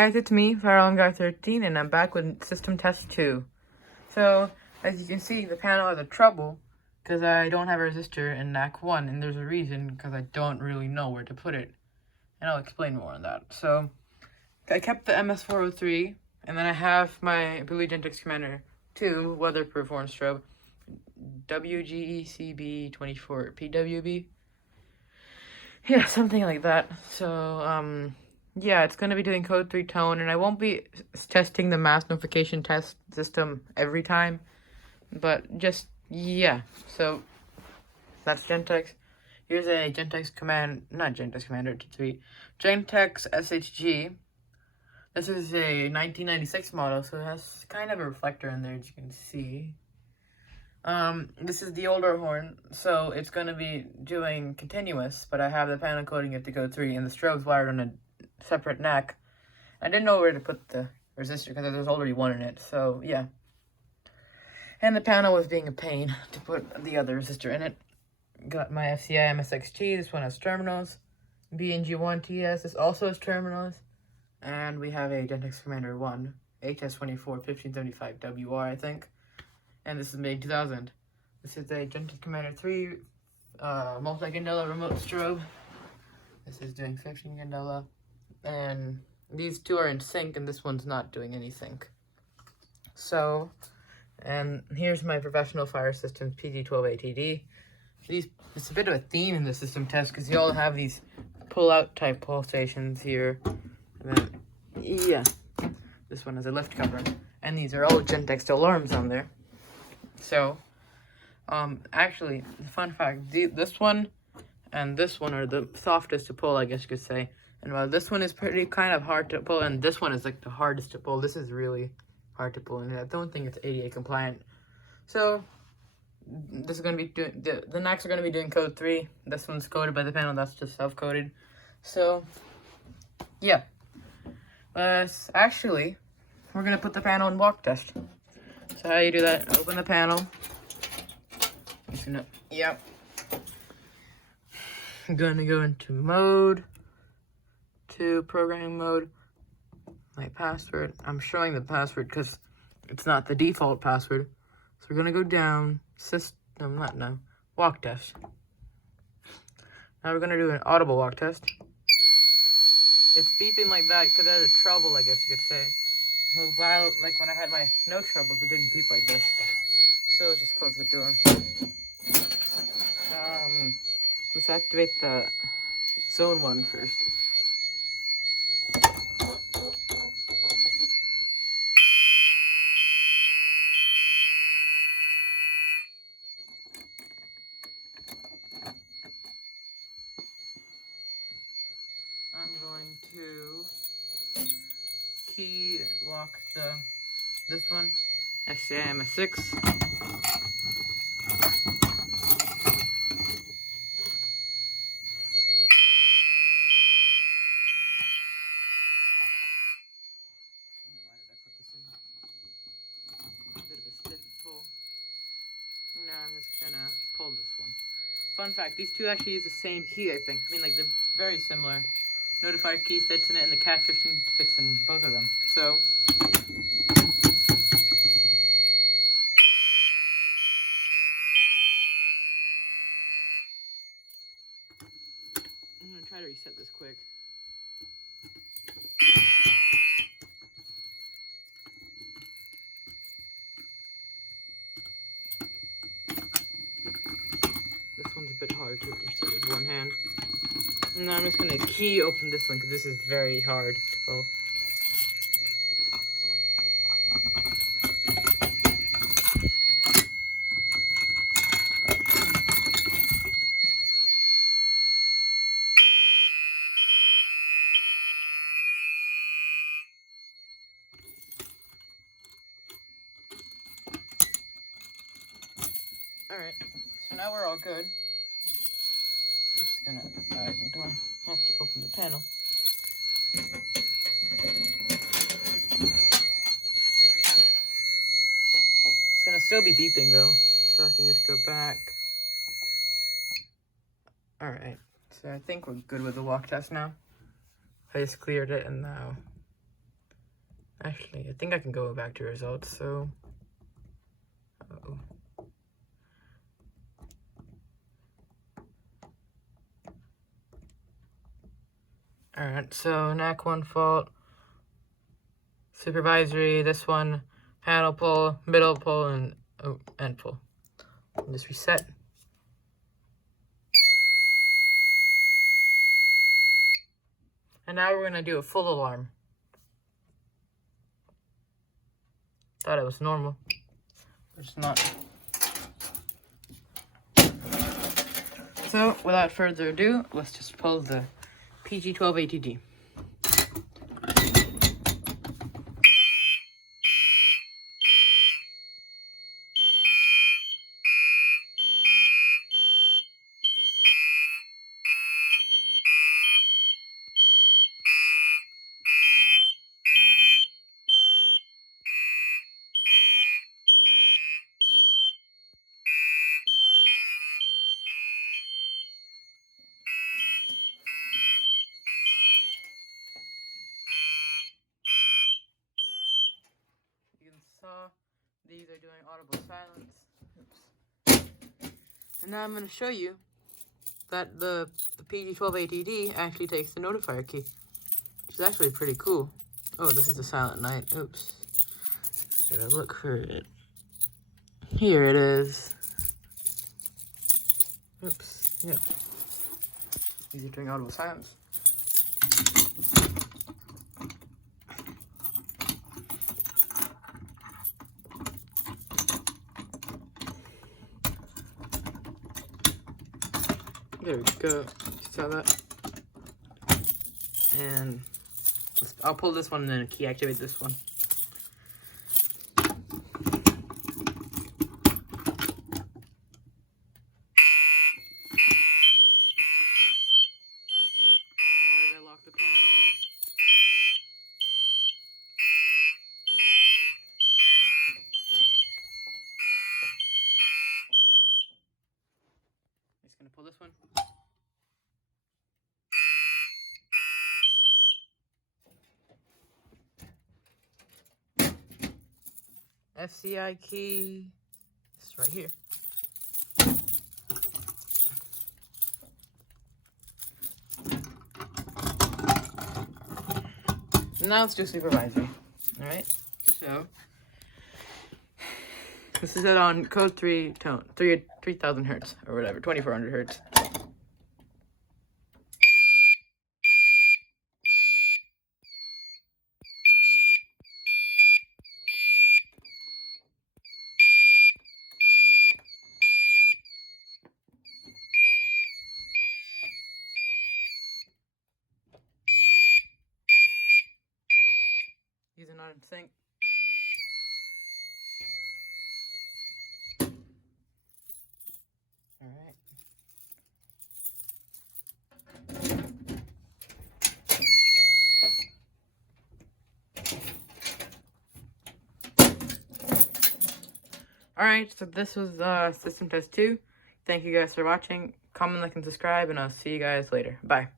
guys, it's me, FireAlarmGuy13, and I'm back with System Test 2. So, as you can see, the panel has a trouble because I don't have a resistor in NAC 1, and there's a reason, because I don't really know where to put it. And I'll explain more on that. So, I kept the MS403, and then I have my Boolean gentex commander 2 weatherproof horn strobe, WGECB24 PWB. Yeah, something like that. So, yeah, it's going to be doing code 3 tone, and I won't be testing the mass notification test system every time, but just, yeah. So, that's gentex. Here's a gentex command, not gentex commander 3, gentex SHG. This is a 1996 model, so it has kind of a reflector in there, as you can see. This is the older horn, so it's going to be doing continuous, but I have the panel coding it to code 3, and the strobe's wired on a separate NAC. I didn't know where to put the resistor because there's already one in it, so yeah. And the panel was being a pain to put the other resistor in it. Got my FCI MSXG, this one has terminals. BNG1TS, this also has terminals. And we have a Gentex Commander 1, HS24-1575WR, I think. And this is made 2000. This is a Gentex Commander 3 multi-candela remote strobe. This is doing 15 candela. And these two are in sync, and this one's not doing any sync. So, and here's my professional fire system PG12ATD. It's a bit of a theme in the system test because you all have these pull-out type pull stations here. And then, yeah, this one has a lift cover, and these are all gentex alarms on there. So, actually, fun fact: this one and this one are the softest to pull, I guess you could say. And while this one is pretty kind of hard to pull, and this one is like the hardest to pull, this is really hard to pull, and I don't think it's ADA compliant. So, this is going to be doing, the NACs are going to be doing code 3. This one's coded by the panel, that's just self-coded. So, yeah. Actually, we're going to put the panel in walk test. So how you do that, open the panel. Yep. I'm going to go into mode, to programming mode, my password. I'm showing the password because it's not the default password. So we're going to go down, walk test. Now we're going to do an audible walk test. It's beeping like that because it has a trouble, I guess you could say. While, like when I had my no troubles, it didn't beep like this. So let's just close the door. Let's activate the zone 1 first. I'm going to key lock this one, FCI MS6. Now I'm just gonna pull this one. Fun fact, these two actually use the same key, I think. I mean, like, they're very similar. Notified key fits in it, and the cat 15 fits in both of them. So, I'm gonna try to reset this quick. This one's a bit hard to reset with one hand. Now I'm just gonna key open this one because this is very hard to pull. Alright, so now we're all good. Just gonna, do I have to open the panel. It's gonna still be beeping though, so I can just go back. Alright, so I think we're good with the walk test now. I just cleared it, and now Actually, I think I can go back to results, so... Uh-oh. Alright, so NAC 1 fault, supervisory, this one, panel pull, middle pull, and end pull. And just reset. And now we're gonna do a full alarm. Thought it was normal, but it's not. So, without further ado, let's just pull the PG12 ATD. You saw these are doing audible silence. Oops. And now I'm going to show you that the PG12 ATD actually takes the notifier key, which is actually pretty cool. Oh, this is the silent night. Oops. Gotta look for it. Here it is. Oops. Yeah. These are doing audible silence. There we go. You saw that? And I'll pull this one and then key activate this one. Why did I lock the panel? Just gonna pull this one. FCI key. It's right here. Now let's do supervisory. Alright, so this is it on code 3 tone, 3000 hertz or whatever, 2400 hertz. These are not in sync. Alright. Alright, so this was system test 2. Thank you guys for watching. Comment, like, and subscribe, and I'll see you guys later. Bye.